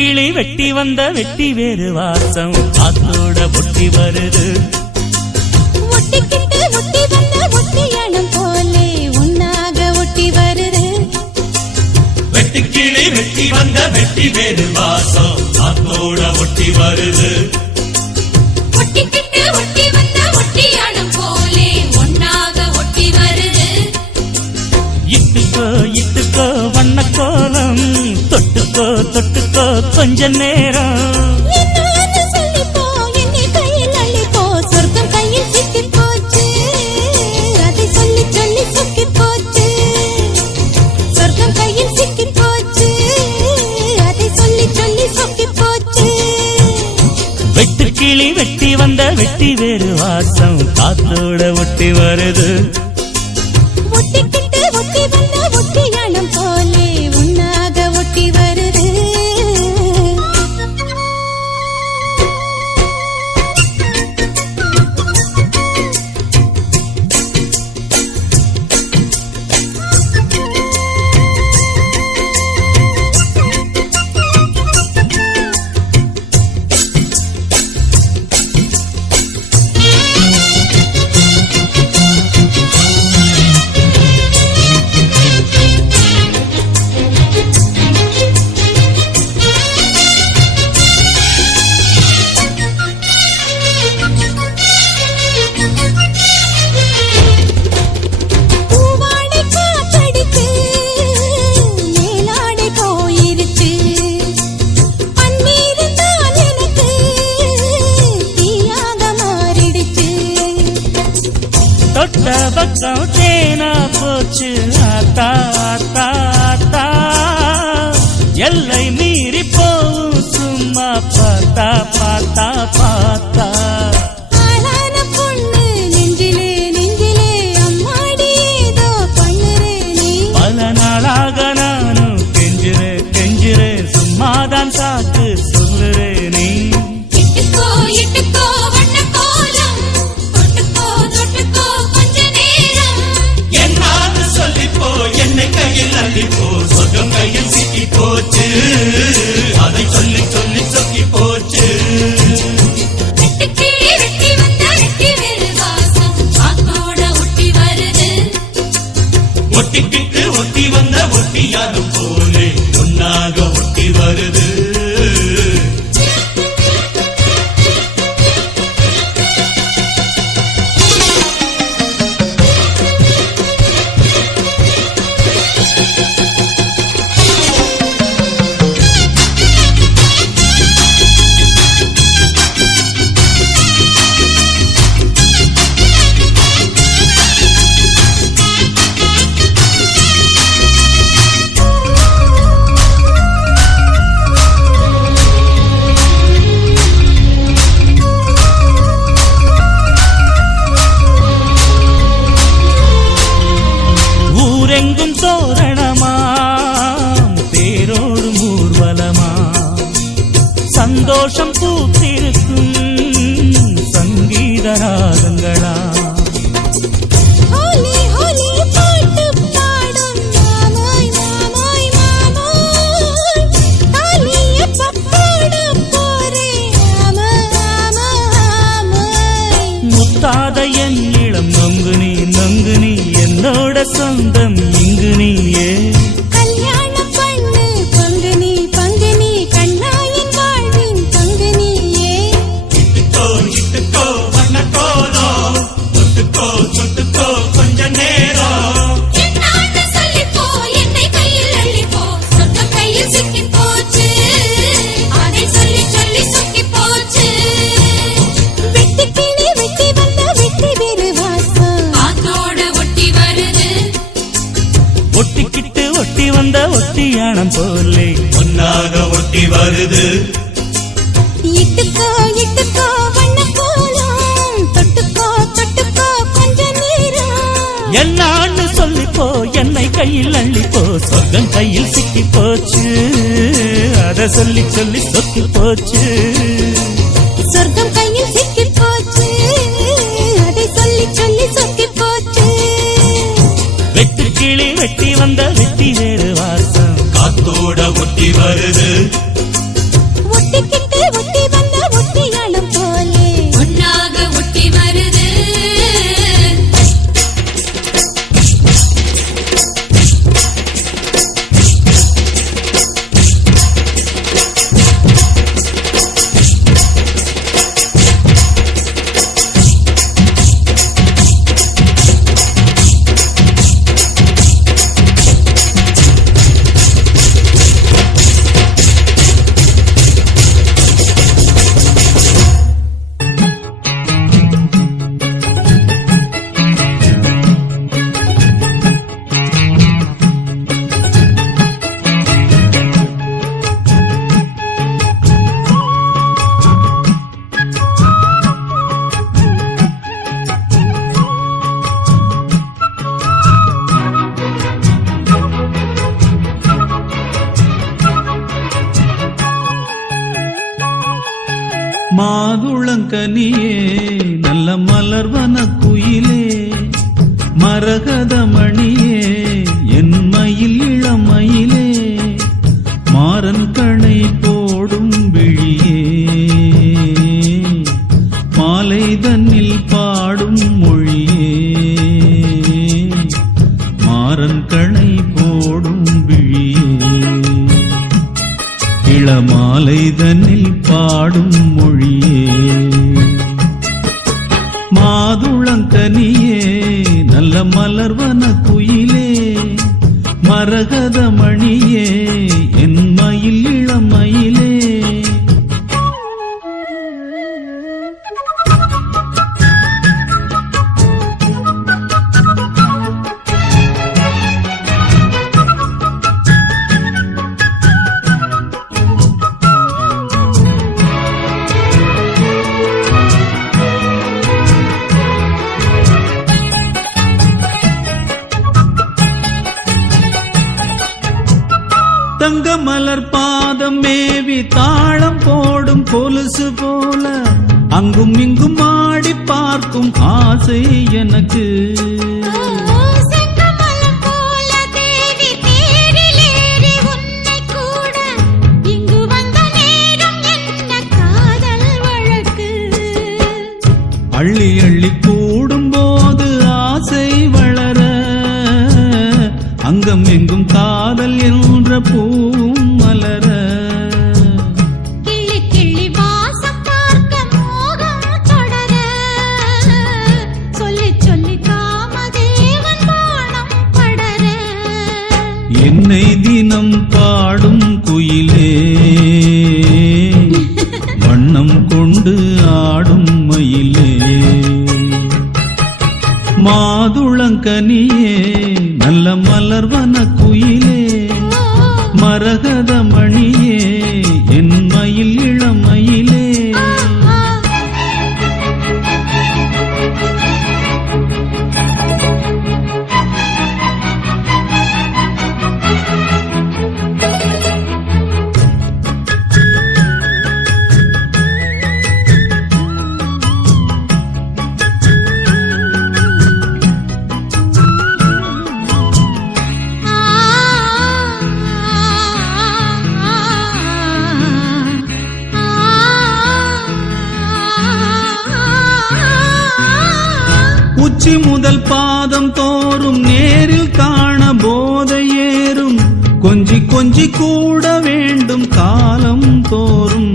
கிளி வெட்டி வந்த வெட்டி வேறு வாசம் காத்தோட ஒட்டி வருது. ஒட்டிக்கிட்டு ஒட்டி வந்த ஒட்டியானம் போலே உன்னாக ஒட்டி வருது. வெட்டி கிளி வெட்டி வந்த வெட்டி வேறு வாசம் காத்தோட ஒட்டி வருது. ஒட்டிக்கிட்டு ஒட்டி வந்த ஒட்டியானம் போலே உன்னாக ஒட்டி வருது. இட்டுக்கோ இட்டுக்கோ வண்ண கோலம் தொட்டுக்கோ தொட்டுக்கோ கொஞ்ச நேரம். என்னன்னு சொல்லிப்போ என்னை கையில் அள்ளிப்போ சொர்க்கம் கையில் சிக்கி போச்சு. அதை சொல்லி சொல்லி சொக்கி போச்சு. சொர்க்கம் கையில் சிக்கி போச்சு. அதை சொல்லி சொல்லி சொக்கி போச்சு. வெட்டு கிளி வெட்டி வந்த வெட்டி வேறு வாசம் காத்தோட ஒட்டி வருது. ஒட்டிக்கிட்டு ஒட்டி வந்த ஒட்டியானம் போலே உன்னாக ஒட்டி வருது. தொட்ட பக்கம் தேனா போச்சு ஆத்தா ஆத்தா ஆத்தா. எல்லை மீறி போவும் சும்மா பார்த்தா பார்த்தா பார்த்தா. ஆளான பொண்ணு நெஞ்சிலே நெஞ்சிலே அம்மாடி ஏதோ பண்ணுறே நீ. பல நாளாக நானும் கெஞ்சுறே கெஞ்சுறே சும்மாதான் சாக்கு சொல்லுறே நீ. இட்டுக்கோ இட்டுக்கோ வண்ண கோலம் தொட்டுக்கோ தொட்டுக்கோ கொஞ்ச நேரம். என்னான்னு சொல்லிப்போ என்னை கையில் அள்ளிப்போ சொர்க்கம் கையில் சிக்கி போச்சு. அதை சொல்லி சொல்லி சொக்கி போச்சு. வெட்டுக்கிளி வெட்டி வந்த வெட்டி வேறு வாசம் காத்தோட ஒட்டி வருது. ஒட்டிக்கிட்டு ஒட்டி வந்த ஒட்டியானம் போலே ஒன்னாக ஒட்டி வருது. ஊரெங்கும் தோரணமாம் தேரோடும் ஊர்வலமா சந்தோஷம் பூத்திருக்கும் சங்கீத ராகங்களா. ஹோலி ஹோலி பாட்டு பாடும் மாமோய் மாமோய் மாமோய். தாலிய பப்பாட போரே ஆமா ஆமா ஆமோய். முத்தாத என் இளம் நொங்கு நீ என்னோட சொந்தம் இங்கு நீயே. கல்யாணம் பண்ணு பங்கு நீ கண்ணாயின் வாழ்வின் பங்கு நீயே. இட்டுக்கோ இட்டுக்கோ வண்ண கோலம் தொட்டுக்கோ தொட்டுக்கோ கொஞ்ச நேரம். என்னான்னு சொல்லிப்போ என்னை கையில் அள்ளிப்போ சொர்க்கம் கையில் சிக்கி போச்சு. அதை சொல்லி சொல்லி சொக்கி போச்சு. வெட்டி கிளி வெட்டி வந்த வெட்டி வேறு வாசம் காத்தோட ஒட்டி வருது. ஒட்டிக்கிட்டு ஒட்டி வந்த ஒட்டியானம் போலே ஒன்னாக ஒட்டி வருது. இட்டுக்கோ இட்டுக்கோ வண்ண கோலம் தொட்டுக்கோ தொட்டுக்கோ கொஞ்ச நேரம். என்னான்னு சொல்லிப்போ என்னை கையில் அள்ளிப்போ சொர்க்கம் கையில் சிக்கி போச்சு. அதை சொல்லி சொல்லி சொக்கி போச்சு. சொர்க்கம் கையில் சிக்கி போச்சு. அதை சொல்லி சொல்லி சொக்கி போச்சு. வெட்டு கிளி வெட்டி வந்த வெட்டி வேறு வாசம் காத்தோட ஒட்டி வருது. மாதுளங்கனியே நல்ல மலர்வன குயிலே மரகதமணியே என் மயில் இளமயிலே மாறன் கணை போடும் விழியே மாலை தன்னில் பாடும் மொழியே மாறன் கணை போடும் விழியே இளமாலை தன்னில் பாடும் மொழியே மாதுளங்கனியே நல்ல மலர்வன குயிலே மரகதமணியே என் மயில் இளமயிலே தங்க மலர் பாதம் மேவி தாளம் போடும் கொலுசு போல அங்கும் இங்கும் ஆடி பார்க்கும் ஆசை எனக்கு செங்கமலம் போல தேடி தேரிலேறி உன்னை கூட இங்கு வந்த நேரம் என்ன காதல் வழக்கு அள்ளி அள்ளி கூடும் போது ஆசை வளர அங்கம் எங்கும் காதல் என்ற பூவும் மலர கிள்ளி கிள்ளி வாசம் பார்க்க மோகம் தொடர சொல்லி சொல்லி காமதேவன் பாணம் படர என்னை தினம் பாடும் குயிலே வண்ணம் கொண்டு ஆடும் மயிலே மாதுளங்கனியே நல்ல மலர்வன குயிலே மரகதமணியே என் மயில் இளமயிலே உச்சி முதல் பாதம் தோறும் நேரில் காண போதை ஏறும் கொஞ்சி கொஞ்சி கூட வேண்டும் காலம் தோறும்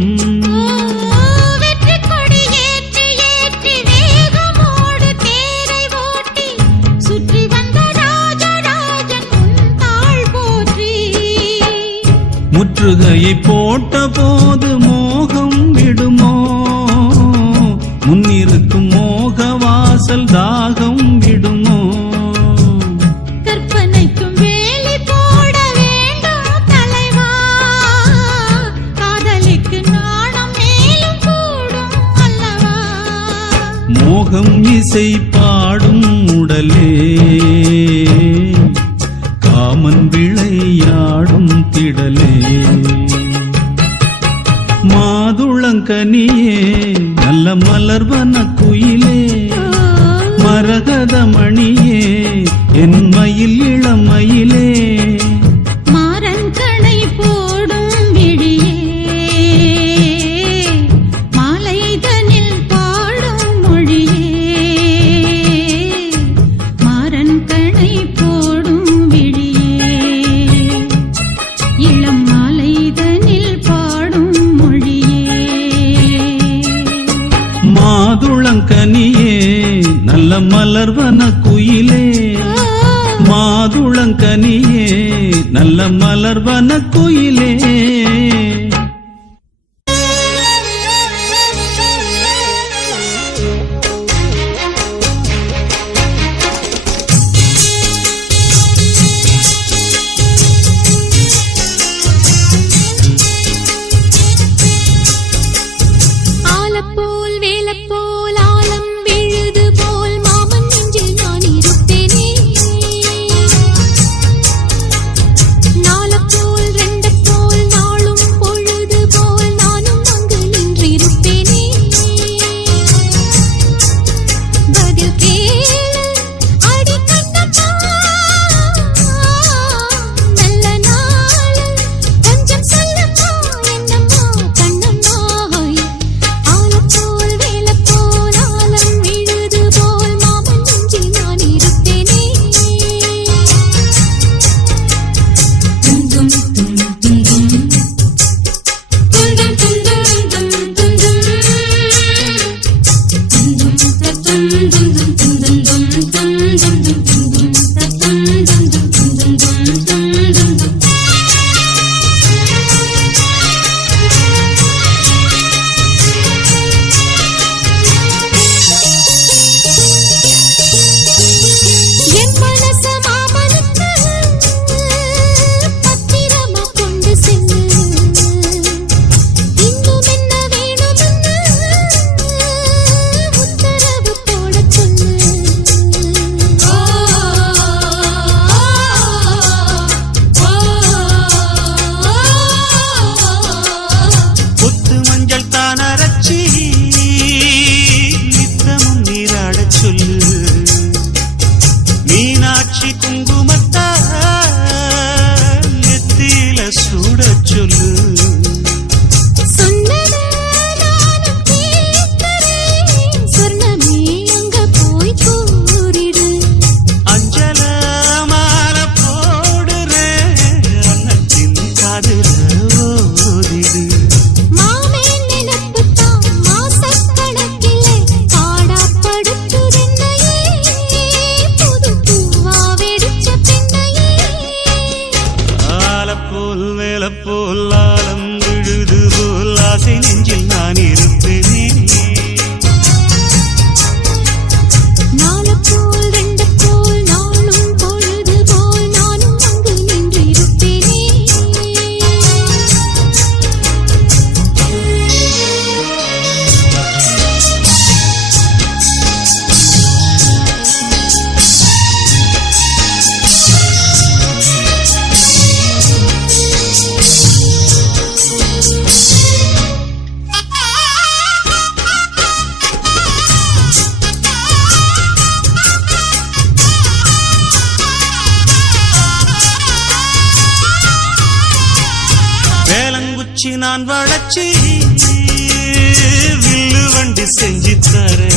வெற்றி கொடி ஏற்றி ஏற்றி வேகமோடு தேரை ஓட்டி சுற்றி வந்த ராஜராஜன் உன் தாள் போற்றி முற்றுகையை போட்ட போது மோகம் விடுமோ முன்னிருக்கும் மோக வாசல் தாகம் விடுமோ கற்பனைக்கும் வேலி போட வேண்டும் தலைவா காதலிக்கு நாணம் மேலும் கூடும் அல்லவா மோகம் இசை பாடும் உடலே காமன் விளையாடும் திடலே மாதுளங்கனியே நல்ல மலர்வன குயிலே மரகதமணியே என் மயில் இளமயிலே மாறன் கணை போடும் விழியே மாலைதனில் பாடும் மொழியே மாறன் கணை போடும் விழியே இளம் மாலைதனில் பாடும் மொழியே மாதுளங்கனியே நல்ல மலர்வன குயிலே மாதுளங்கனியே நல்ல மலர்வன குயிலே ஆலப்போல் வேலப்போல் ஆலம் விழுது போல் மாமன் நெஞ்சில் நான் இருப்பேனே நாலப்போல் ரெண்டப்போல் நாளும் பொழுதும் என் மனச மாமனுக்கு பத்திரமா கொண்டு சென்று இன்னும் என்ன வேணும்னு உத்தரவு போட சொல்லு. புத்து மஞ்சள் தான் அரைச்சி நித்தமும் நீராடச் சொல்லு. மீனாட்சி குங்குமத்தா நெத்தியில சூடச் சொல்லு. சொன்னதை நானும் கேட்கிறேன். சொர்ணமே அங்க போய் கூறிடு. அஞ்சல மாலை போடுறேன் அன்னத்தின் காதுல ஓதிடு. மாமே நினைப்புத்தான் மாசக்கணக்கிலே பாடாப்படுத்துதென்னையே. புது பூவா வெடிச்ச பெண்ணையே. ஆலப்போல் வேலப்போல் ஆலம் விழுது போல் ஆசை நெஞ்சில் நான் இருப்பேனே. நாலு போல் ரெண்டு போல் நாளும் பொழுது போல் நானும் அங்கு நின்றிருப்பேனே. வேலங்குச்சி நான் வளச்சி வில்லு வண்டி செஞ்சு தரேன்.